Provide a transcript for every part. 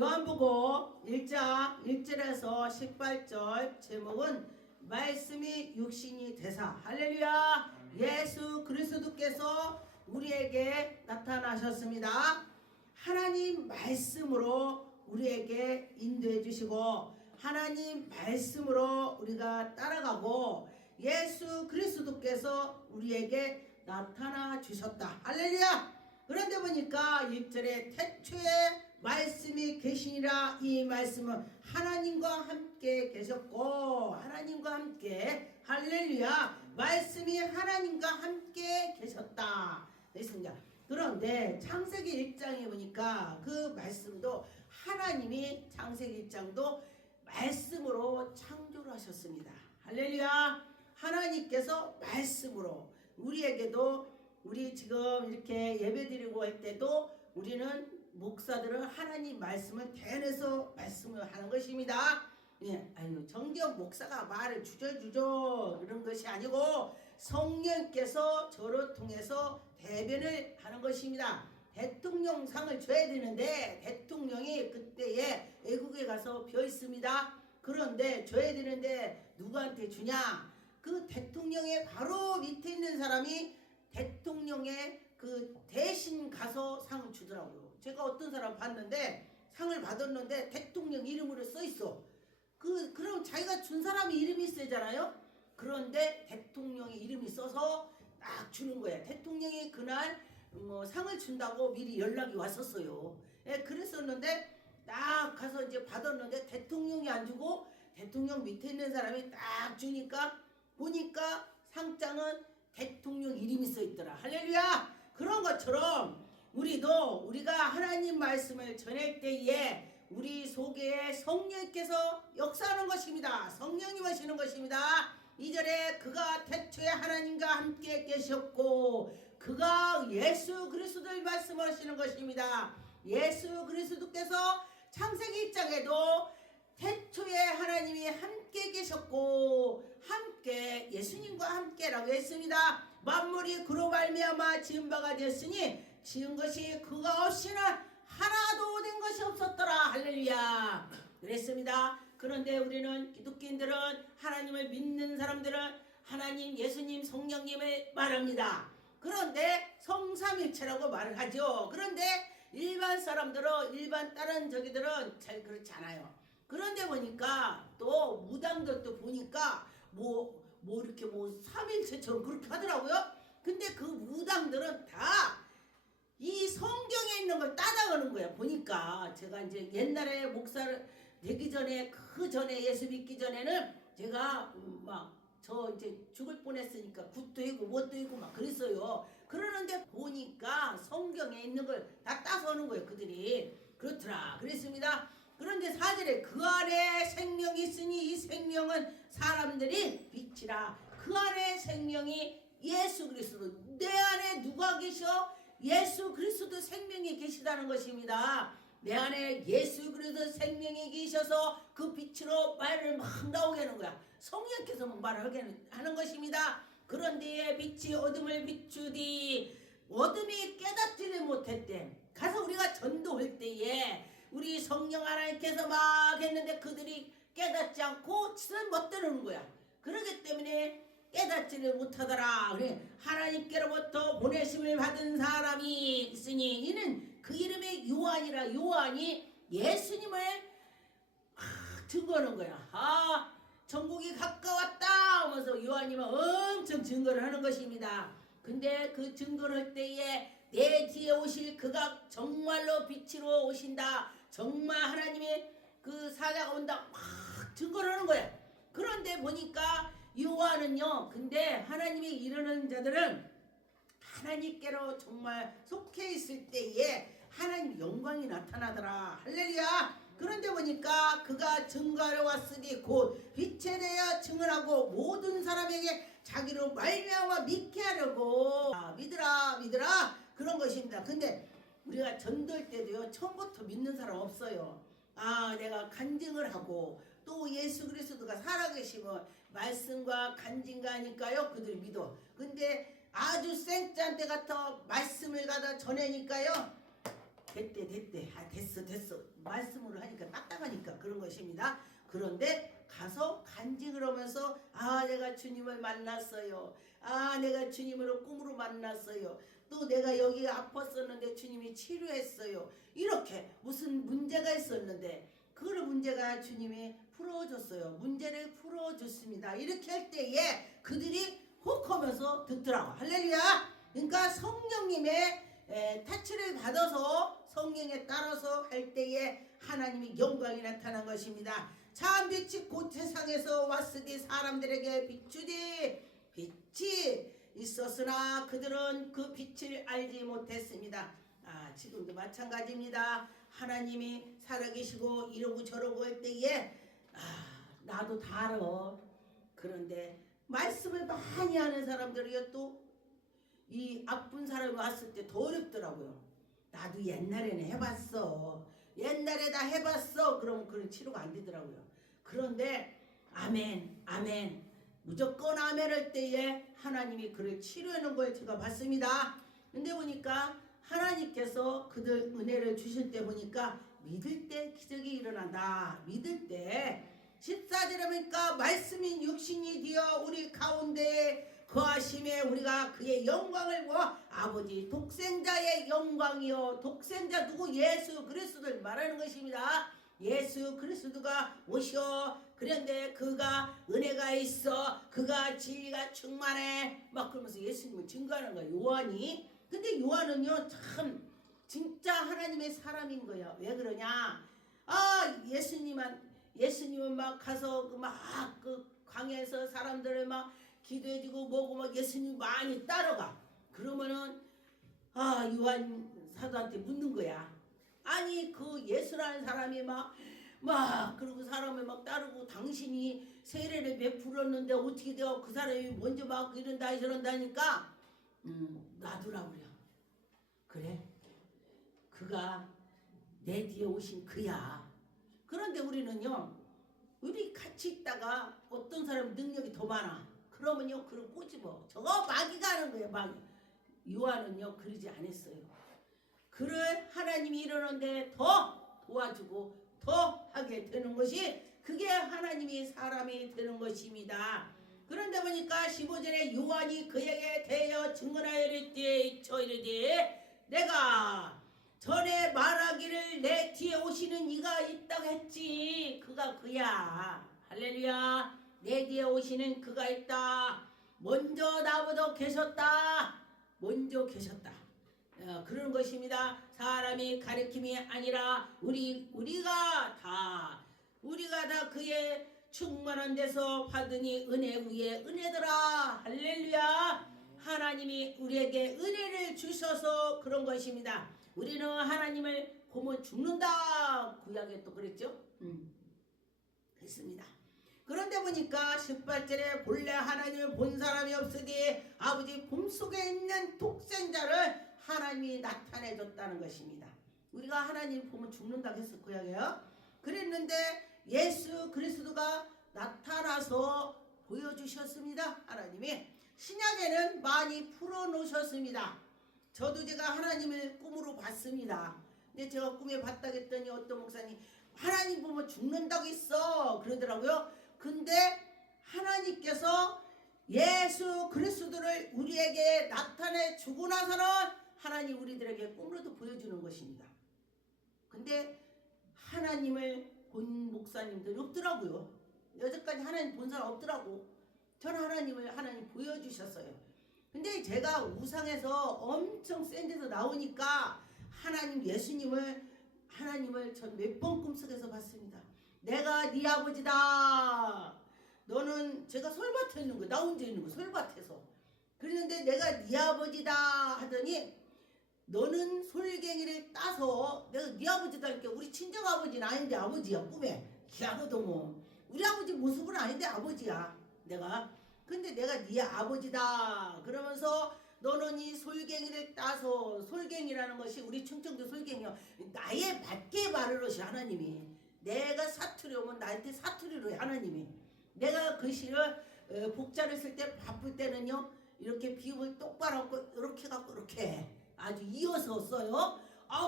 요한복음 1장 1절에서 18절 제목은 말씀이 육신이 되사. 할렐루야. 예수 그리스도께서 우리에게 나타나셨습니다. 하나님 말씀으로 우리에게 인도해 주시고 하나님 말씀으로 우리가 따라가고 예수 그리스도께서 우리에게 나타나 주셨다. 할렐루야. 그런데 보니까 1절에 태초에 말씀이 계시니라. 이 말씀은 하나님과 함께 계셨고 하나님과 함께 할렐루야 말씀이 하나님과 함께 계셨다 됐습니다. 그런데 창세기 1장에 보니까 그 말씀도 하나님이 창세기 1장도 말씀으로 창조를 하셨습니다. 할렐루야. 하나님께서 말씀으로 우리에게도 우리 지금 이렇게 예배드리고 할 때도 우리는 목사들은 하나님 말씀을 대내서 말씀을 하는 것입니다. 예, 아유 정경 목사가 말을 주저주저 그런 것이 아니고 성령께서 저를 통해서 대변을 하는 것입니다. 대통령상을 줘야 되는데 대통령이 그때에 외국에 가서 벼 있습니다. 그런데 줘야 되는데 누구한테 주냐? 그 대통령의 바로 밑에 있는 사람이 대통령의 그 대신 가서 상을 주더라고요. 제가 어떤 사람 봤는데 상을 받았는데 대통령 이름으로 써 있어. 그럼 자기가 준 사람이 이름이 있어야잖아요. 그런데 대통령의 이름이 써서 딱 주는 거야. 대통령이 그날 상을 준다고 미리 연락이 왔었어요. 예, 그랬었는데 딱 가서 이제 받았는데 대통령이 안 주고 대통령 밑에 있는 사람이 딱 주니까 보니까 상장은 대통령 이름이 써 있더라. 할렐루야. 그런 것처럼 우리가 하나님 말씀을 전할 때에 우리 속에 성령께서 역사하는 것입니다. 성령이 하시는 것입니다. 2절에 그가 태초에 하나님과 함께 계셨고 그가 예수 그리스도를 말씀하시는 것입니다. 예수 그리스도께서 창세기 1장에도 태초에 하나님이 함께 계셨고 함께 예수님과 함께라고 했습니다. 만물이 그로 말미암아 지은 바가 되었으니 지은 것이 그가 없이는 하나도 된 것이 없었더라. 할렐루야. 그랬습니다. 그런데 우리는 기독교인들은 하나님을 믿는 사람들은 하나님 예수님 성령님을 말합니다. 그런데 성삼일체라고 말을 하죠. 그런데 일반 사람들은 일반 다른 저기들은 잘 그렇지 않아요. 그런데 보니까 또 무당들도 보니까 이렇게 삼일체처럼 그렇게 하더라고요. 근데 그 무당들은 다 이 성경에 있는 걸 따라가는 거야. 보니까 제가 이제 옛날에 목사를 되기 전에 그 전에 예수 믿기 전에는 제가 저 이제 죽을 뻔했으니까 굿도 있고 뭣도 있고 막 그랬어요. 그러는데 보니까 성경에 있는 걸 다 따서 하는 거예요. 그들이 그렇더라. 그랬습니다. 그런데 4절에 그 안에 생명이 있으니 이 생명은 사람들이 빛이라. 그 안에 생명이 예수 그리스도. 내 안에 누가 계셔? 예수 그리스도 생명이 계시다는 것입니다. 내 안에 예수 그리스도 생명이 계셔서 그 빛으로 말을 막 나오게 하는 거야. 성령께서 말을 하게 하는 것입니다. 그런데 빛이 어둠을 비추디 어둠이 깨닫지를 못했대. 가서 우리가 전도할 때에 우리 성령 하나님께서 막 했는데 그들이 깨닫지 않고 지를 못 들은 거야. 그렇기 때문에 깨닫지를 못하더라. 그래 하나님께로부터 보내심을 받은 사람이 있으니 이는 그 이름이 요한이라. 요한이 예수님을 증거하는 거야. 천국이 가까웠다 하면서 요한님은 엄청 증거를 하는 것입니다. 근데 그 증거를 할 때에 내 뒤에 오실 그가 정말로 빛으로 오신다. 정말 하나님의 그 사자가 온다. 막 증거를 하는 거야. 그런데 보니까 요한은요. 근데 하나님이 이르는 자들은 하나님께로 정말 속해 있을 때에 하나님 영광이 나타나더라. 할렐루야. 그런데 보니까 그가 증거하러 왔으니 곧 빛에 대하여 증언하고 모든 사람에게 자기로 말미암아 믿게 하려고. 믿으라 그런 것입니다. 근데 우리가 전도할 때도요 처음부터 믿는 사람 없어요. 내가 간증을 하고 또 예수 그리스도가 살아계시면 말씀과 간증과 하니까요 그들이 믿어. 근데 아주 생짠 때 같아 말씀을 갖다 전하니까요 됐대 됐어 말씀 말씀을 하니까 딱딱하니까 그런 것입니다. 그런데 가서 간직을 하면서 내가 주님을 만났어요. 내가 주님을 꿈으로 만났어요. 또 내가 여기 아팠었는데 주님이 치료했어요. 이렇게 무슨 문제가 있었는데 그 문제가 주님이 풀어줬어요. 문제를 풀어줬습니다. 이렇게 할 때에 그들이 혹 하면서 듣더라고. 할렐루야. 그러니까 성령님의 타치를 받아서 성령에 따라서 할 때에 하나님의 영광이 나타난 것입니다. 참 빛이 곧 세상에서 왔으니 사람들에게 비추되 빛이 있었으나 그들은 그 빛을 알지 못했습니다. 지금도 마찬가지입니다. 하나님이 살아계시고 이러고 저러고 할 때에 나도 다 알아. 그런데 말씀을 많이 하는 사람들이 또 이 아픈 사람이 왔을 때 더 어렵더라고요. 나도 옛날에는 해봤어. 옛날에 다 해봤어. 그러면 그런 치료가 안 되더라고요. 그런데 아멘 아멘 무조건 아멘 할 때에 하나님이 그를 치료하는 걸 제가 봤습니다. 근데 보니까 하나님께서 그들 은혜를 주실 때 보니까 믿을 때 기적이 일어난다. 믿을 때 14절에 보니까 말씀인 육신이 되어 우리 가운데 거하심에 우리가 그의 영광을 보아 아버지 독생자의 영광이요. 독생자 누구? 예수 그리스도를 말하는 것입니다. 예수 그리스도가 오셔. 그런데 그가 은혜가 있어. 그가 진리가 충만해. 막 그러면서 예수님을 증거하는 거예요. 요한이. 근데 요한은요 참 진짜 하나님의 사람인 거예요. 왜 그러냐? 예수님은 막 가서 그 광야에서 사람들을 막 기도해주고 뭐고 막 예수님 많이 따라가. 그러면은 요한 사도한테 묻는 거야. 아니 그 예수라는 사람이 막 그리고 사람을 막 따르고 당신이 세례를 베풀었는데 어떻게 돼요? 그 사람이 먼저 막 이런다 저런다니까 놔두라 그래. 그래? 그가 내 뒤에 오신 그야. 그런데 우리는요 우리 같이 있다가 어떤 사람 능력이 더 많아. 그러면요 그걸 꼬집어. 저거 마귀가 하는 거예요. 마귀. 요한은요 그러지 않았어요. 그를 하나님이 이러는데 더 도와주고 더 하게 되는 것이 그게 하나님이 사람이 되는 것입니다. 그런데 보니까 15절에 요한이 그에게 대하여 증언하여 이르되 내가 전에 말하기를 내 뒤에 오시는 이가 있다고 했지. 그가 그야. 할렐루야. 내 뒤에 오시는 그가 있다. 먼저 나보다 계셨다. 먼저 계셨다. 그런 것입니다. 사람이 가르침이 아니라 우리가 다 그의 충만한 데서 받으니 은혜 위에 은혜더라. 할렐루야. 하나님이 우리에게 은혜를 주셔서 그런 것입니다. 우리는 하나님을 보면 죽는다. 구약에 또 그랬죠. 그렇습니다. 그런데 보니까 18절에 본래 하나님을 본 사람이 없으니 아버지 품속에 있는 독생자를 하나님이 나타내줬다는 것입니다. 우리가 하나님 보면 죽는다고 했을 거예요. 그랬는데 예수 그리스도가 나타나서 보여주셨습니다. 하나님이 신약에는 많이 풀어놓으셨습니다. 저도 제가 하나님을 꿈으로 봤습니다. 근데 제가 꿈에 봤다고 했더니 어떤 목사님 하나님 보면 죽는다고 했어 그러더라고요. 근데 하나님께서 예수 그리스도를 우리에게 나타내 주고 나서는 하나님 우리들에게 꿈으로도 보여주는 것입니다. 근데 하나님을 본 목사님들이 없더라고요. 여태까지 하나님 본 사람 없더라고. 저는 하나님 보여주셨어요. 근데 제가 우상에서 엄청 센 데서 나오니까 하나님을 전 몇 번 꿈속에서 봤습니다. 내가 네 아버지다. 너는 제가 솔밭에 있는 거, 나 혼자 있는 거, 솔밭에서. 그랬는데 내가 네 아버지다 하더니 너는 솔갱이를 따서 내가 네 아버지다 이렇게 우리 친정 아버지는 아닌데 아버지야 꿈에 기하거든 뭐. 우리 아버지 모습은 아닌데 아버지야 내가. 근데 내가 네 아버지다 그러면서 너는 이 솔갱이를 따서 솔갱이라는 것이 우리 충청도 솔갱이요. 나에 맞게 말을 하시 하나님이. 내가 사투리 오면 나한테 사투리로 해 하나님이. 내가 글씨를 복자를 쓸 때 바쁠 때는요 이렇게 비읍을 똑바로 하고 이렇게 갖고 이렇게 아주 이어서 써요.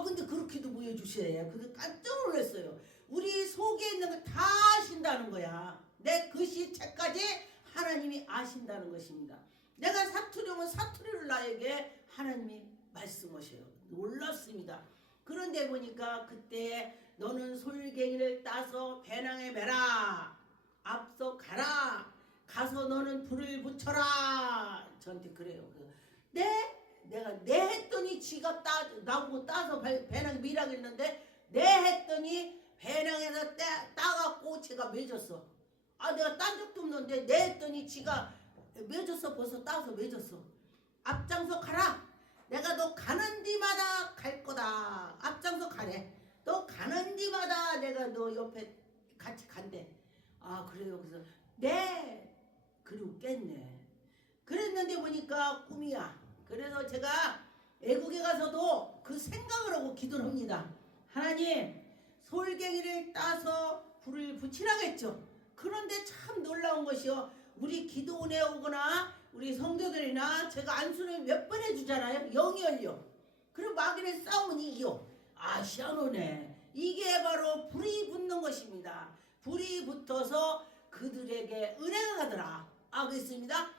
근데 그렇게도 보여주셔야 해요. 그래서 깜짝 놀랐어요. 속에 있는 걸 다 아신다는 거야. 내 그 시체까지 하나님이 아신다는 것입니다. 내가 사투리면 사투리를 나에게 하나님이 말씀하셔요. 놀랍습니다. 그런데 보니까 그때 너는 솔갱이를 따서 배낭에 매라. 앞서 가라. 가서 너는 불을 붙여라. 저한테 그래요. 내가 내 했더니 지가 나보고 따서 배낭에 미라고 했는데 내 했더니 배낭에서 따갖고 제가 맺었어. 내가 딴 적도 없는데 내 했더니 지가 맺었어. 벌써 따서 맺었어. 앞장서 가라. 내가 너 가는 데마다 갈 거다. 앞장서 가래. 너 가는 데마다 내가 너 옆에 같이 간대. 그래요. 그래서 네. 그리고 깼네. 그랬는데 보니까 꿈이야. 그래서 제가 애국에 가서도 그 생각을 하고 기도를 합니다. 하나님, 솔갱이를 따서 불을 붙이라고 했죠. 그런데 참 놀라운 것이요. 우리 기도원에 오거나 우리 성도들이나 제가 안수를 몇 번 해주잖아요. 영이 열려. 그럼 마귀를 싸우면 이겨. 희한하네. 이게 바로 불이 붙는 것입니다. 불이 붙어서 그들에게 은혜가 가더라. 그렇습니다.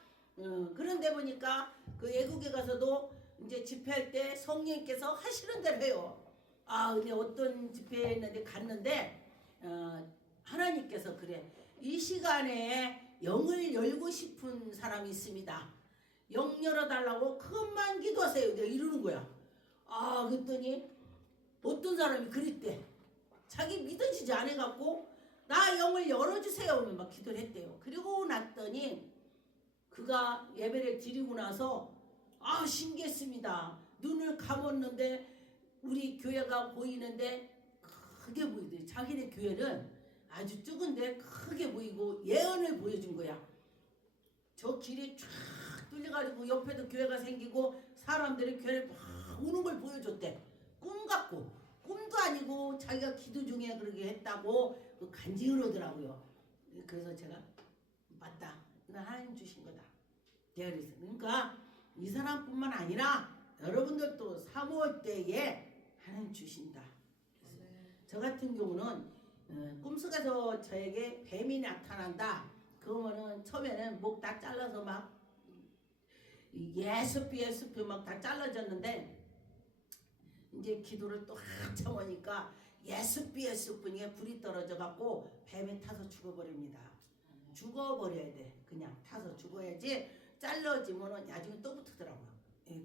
그런데 보니까 그 애국에 가서도 이제 집회할 때 성령님께서 하시는 대로 해요. 근데 어떤 집회에 있는데 갔는데 하나님께서 그래. 이 시간에 영을 열고 싶은 사람이 있습니다. 영 열어달라고 그것만 기도하세요. 내가 이러는 거야. 그랬더니 어떤 사람이 그랬대. 자기 믿어지지 않아갖고 나 영을 열어주세요. 하면 막 기도를 했대요. 그리고 났더니 그가 예배를 드리고 나서 신기했습니다. 눈을 감았는데 우리 교회가 보이는데 크게 보이더래. 자기네 교회는 아주 적은데 크게 보이고 예언을 보여준 거야. 저 길이 쫙 뚫려가지고 옆에도 교회가 생기고 사람들이 교회를 막 오는 걸 보여줬대. 꿈 같고 꿈도 아니고 자기가 기도 중에 그렇게 했다고 간증을 하더라고요. 그래서 제가 맞다. 이건 하나님 주신 거다. 그래서 그러니까 이 사람뿐만 아니라 여러분들도 사모할 때에 하나님 주신다. 그래서 저 같은 경우는 꿈속에서 저에게 뱀이 나타난다. 그러면은 처음에는 목 다 잘라서 막 예수피 막 다 잘라졌는데 이제 기도를 또 한참 하니까 예수뿐이에 불이 떨어져 갖고 뱀에 타서 죽어버립니다. 죽어버려야 돼. 그냥 타서 죽어야지 잘라지면은 나중에 또 붙더라고요.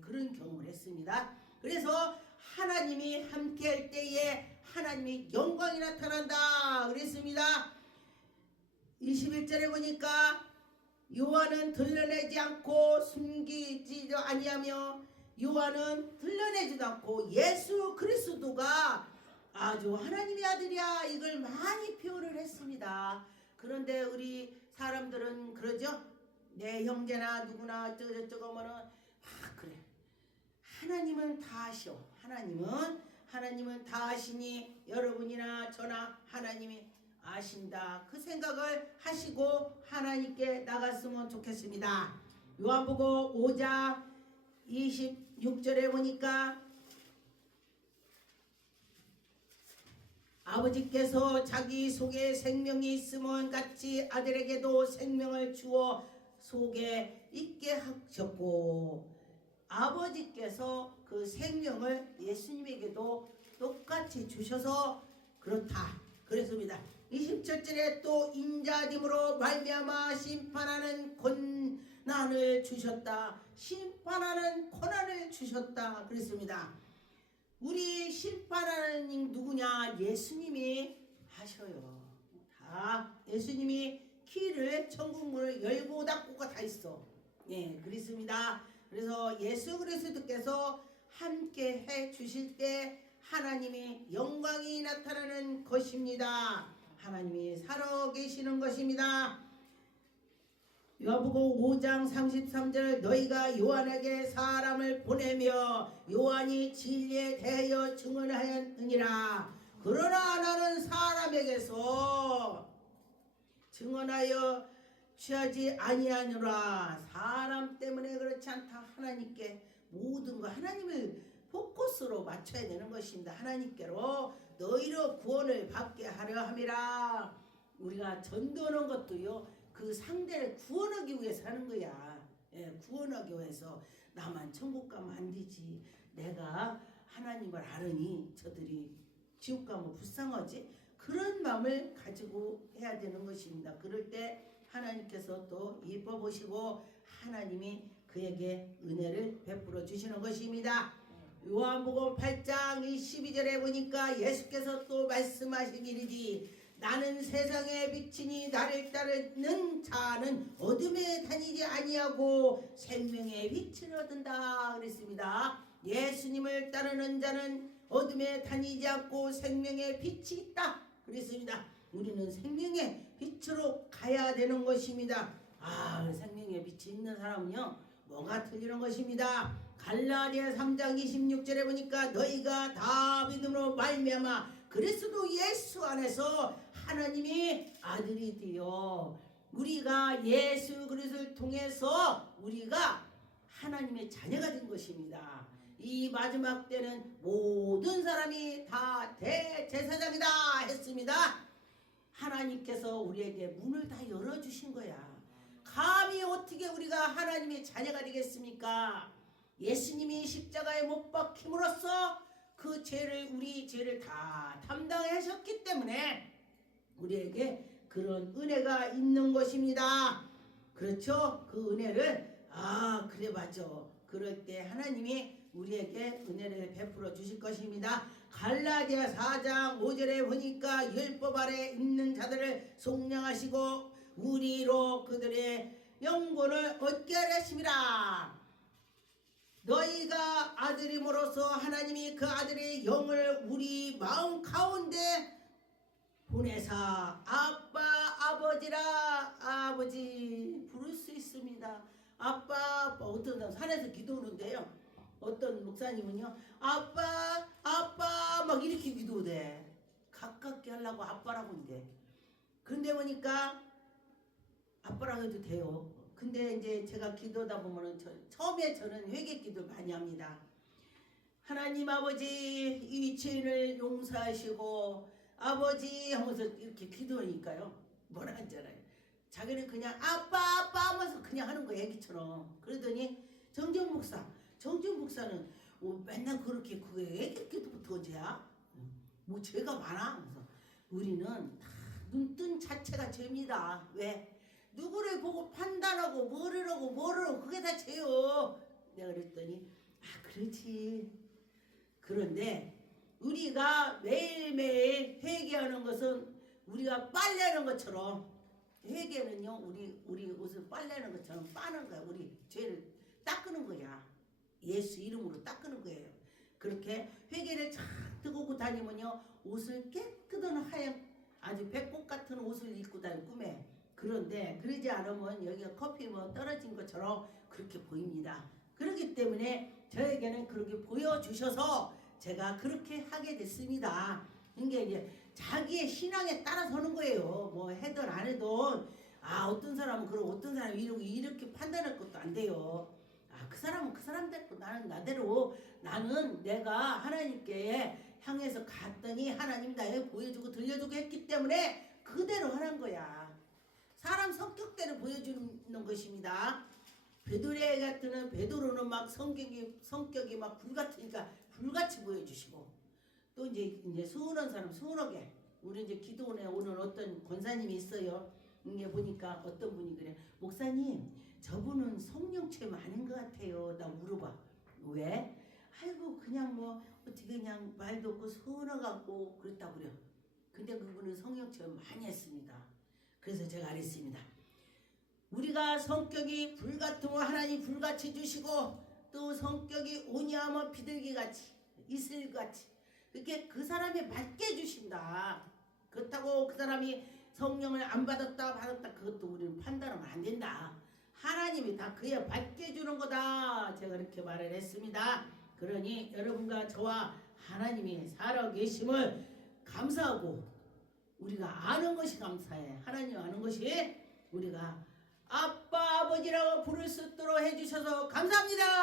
그런 경험을 했습니다. 그래서 하나님이 함께 할 때에 하나님의 영광이 나타난다 그랬습니다. 21절에 보니까 요한은 드러내지 않고 숨기지도 아니하며 요한은 드러내지도 않고 예수 그리스도가 아주 하나님의 아들이야 이걸 많이 표현을 했습니다. 그런데 우리 사람들은 그러죠. 내 형제나 누구나 어쩌고 하면은 그래 하나님은 다 아셔. 하나님은 다 아시니 여러분이나 저나 하나님이 아신다. 그 생각을 하시고 하나님께 나갔으면 좋겠습니다. 요한복음 5장 26절에 보니까 아버지께서 자기 속에 생명이 있으면 같이 아들에게도 생명을 주어 속에 있게 하셨고 아버지께서 그 생명을 예수님에게도 똑같이 주셔서 그렇다 그랬습니다. 27절에 또 인자됨으로 말미암아 심판하는 권한을 주셨다. 심판하는 권한을 주셨다 그랬습니다. 우리 심판하는 누구냐? 예수님이 하셔요. 다 예수님이 키를 천국 문을 열고 닫고가 다 있어. 그렇습니다. 그래서 예수 그리스도께서 함께 해 주실 때 하나님의 영광이 나타나는 것입니다. 하나님이 살아 계시는 것입니다. 요한복음 5장 33절 너희가 요한에게 사람을 보내며 요한이 진리에 대하여 증언하였느니라. 그러나 나는 사람에게서 증언하여 취하지 아니하노라. 사람 때문에 그렇지 않다. 하나님께 모든 거 하나님을 포커스로 맞춰야 되는 것입니다. 하나님께로 너희로 구원을 받게 하려 함이라. 우리가 전도하는 것도요, 그 상대를 구원하기 위해서 하는 거야. 예, 구원하기 위해서. 나만 천국 가면 안 되지, 내가 하나님을 아느니 저들이 지옥 가면 불쌍하지, 그런 마음을 가지고 해야 되는 것입니다. 그럴 때 하나님께서 또 이뻐 보시고 하나님이 그에게 은혜를 베풀어 주시는 것입니다. 요한복음 8장 12절에 보니까 예수께서 또 말씀하시기를 나는 세상의 빛이니 나를 따르는 자는 어둠에 다니지 아니하고 생명의 빛을 얻는다 그랬습니다. 예수님을 따르는 자는 어둠에 다니지 않고 생명의 빛이 있다 그랬습니다. 우리는 생명의 빛으로 가야 되는 것입니다. 생명의 빛이 있는 사람은요, 뭐가 틀리는 것입니다. 갈라디아 3장 26절에 보니까 너희가 다 믿음으로 말미암아 그리스도 예수 안에서 하나님이 아들이 되어, 우리가 예수 그리스도를 통해서 우리가 하나님의 자녀가 된 것입니다. 이 마지막 때는 모든 사람이 다 대제사장이다 했습니다. 하나님께서 우리에게 문을 다 열어주신 거야. 감히 어떻게 우리가 하나님의 자녀가 되겠습니까? 예수님이 십자가에 못 박힘으로써 그 죄를, 우리 죄를 다 담당하셨기 때문에 우리에게 그런 은혜가 있는 것입니다. 그렇죠? 그 은혜를 그래 맞아. 그럴 때 하나님이 우리에게 은혜를 베풀어 주실 것입니다. 갈라디아 4장 5절에 보니까 율법 아래 있는 자들을 속량하시고 우리로 그들의 영혼을 얻게 하려 하심이라. 너희가 아들임으로써 하나님이 그 아들의 영을 우리 마음 가운데 보내사 아빠 아버지라 아버지 부를 수 있습니다. 아빠 어떤 사람 산에서 기도하는데요, 어떤 목사님은요 아빠 아빠 막 이렇게 기도돼. 가깝게 하려고 아빠라고 한대. 그런데 보니까 아빠라고 해도 돼요. 근데 이제 제가 기도하다 보면은 처음에 저는 회개 기도를 많이 합니다. 하나님 아버지 이 죄인을 용서하시고 아버지 하면서 이렇게 기도하니까요, 뭐라 하잖아요. 자기는 그냥 아빠 아빠 하면서 그냥 하는 거예요, 애기처럼. 그러더니 정지훈 목사는 맨날 그렇게 그게 애기 기도부터 죄야? 뭐 죄가 많아? 그래서 우리는 다 눈뜬 자체가 죄입니다. 왜? 누구를 보고 판단하고 뭐를 하고 그게 다 죄요. 내가 그랬더니 그렇지. 그런데 우리가 매일매일 회개하는 것은 우리가 빨래하는 것처럼, 회개는요 우리 옷을 빨래하는 것처럼 빠는 거야. 우리 죄를 닦는 거야. 예수 이름으로 닦는 거예요. 그렇게 회개를 착 뜨고 다니면요, 옷을 깨끗한 하얀 아주 백꽃 같은 옷을 입고 다니는 꿈에. 그런데 그러지 않으면 여기가 커피 뭐 떨어진 것처럼 그렇게 보입니다. 그렇기 때문에 저에게는 그렇게 보여주셔서 제가 그렇게 하게 됐습니다. 이게 이제 자기의 신앙에 따라 서는 거예요. 뭐 해든 안 해든 어떤 사람은 그러고 어떤 사람은 이렇게 판단할 것도 안 돼요. 그 사람은 그 사람대로, 나는 나대로, 나는 내가 하나님께 향해서 갔더니 하나님 나에게 보여주고 들려주고 했기 때문에 그대로 하는 거야. 사람 성격대로 보여주는 것입니다. 베드로 같은 베드로는 막 성격이 막 불같으니까 불같이 보여주시고, 또 이제 수은한 사람 수은하게. 우리 이제 기도원에 오는 어떤 권사님이 있어요. 이게 보니까 어떤 분이 그래, 목사님 저분은 성령체 많은 것 같아요. 나 물어봐. 왜? 아이고 그냥 뭐 어떻게 그냥 말도 없고 수은하고 그랬다고 그래요. 근데 그분은 성령체 많이 했습니다. 그래서 제가 그랬습니다. 우리가 성격이 불같으면 하나님 불같이 주시고, 또 성격이 온유하면 비둘기같이 이슬같이 그렇게 그 사람에 맞게 주신다. 그렇다고 그 사람이 성령을 안 받았다 그것도 우리는 판단하면 안 된다. 하나님이 다 그에 받게 주는 거다. 제가 그렇게 말을 했습니다. 그러니 여러분과 저와 하나님이 살아계심을 감사하고, 우리가 아는 것이 감사해. 하나님 아는 것이 우리가 아빠 아버지라고 부를 수 있도록 해주셔서 감사합니다.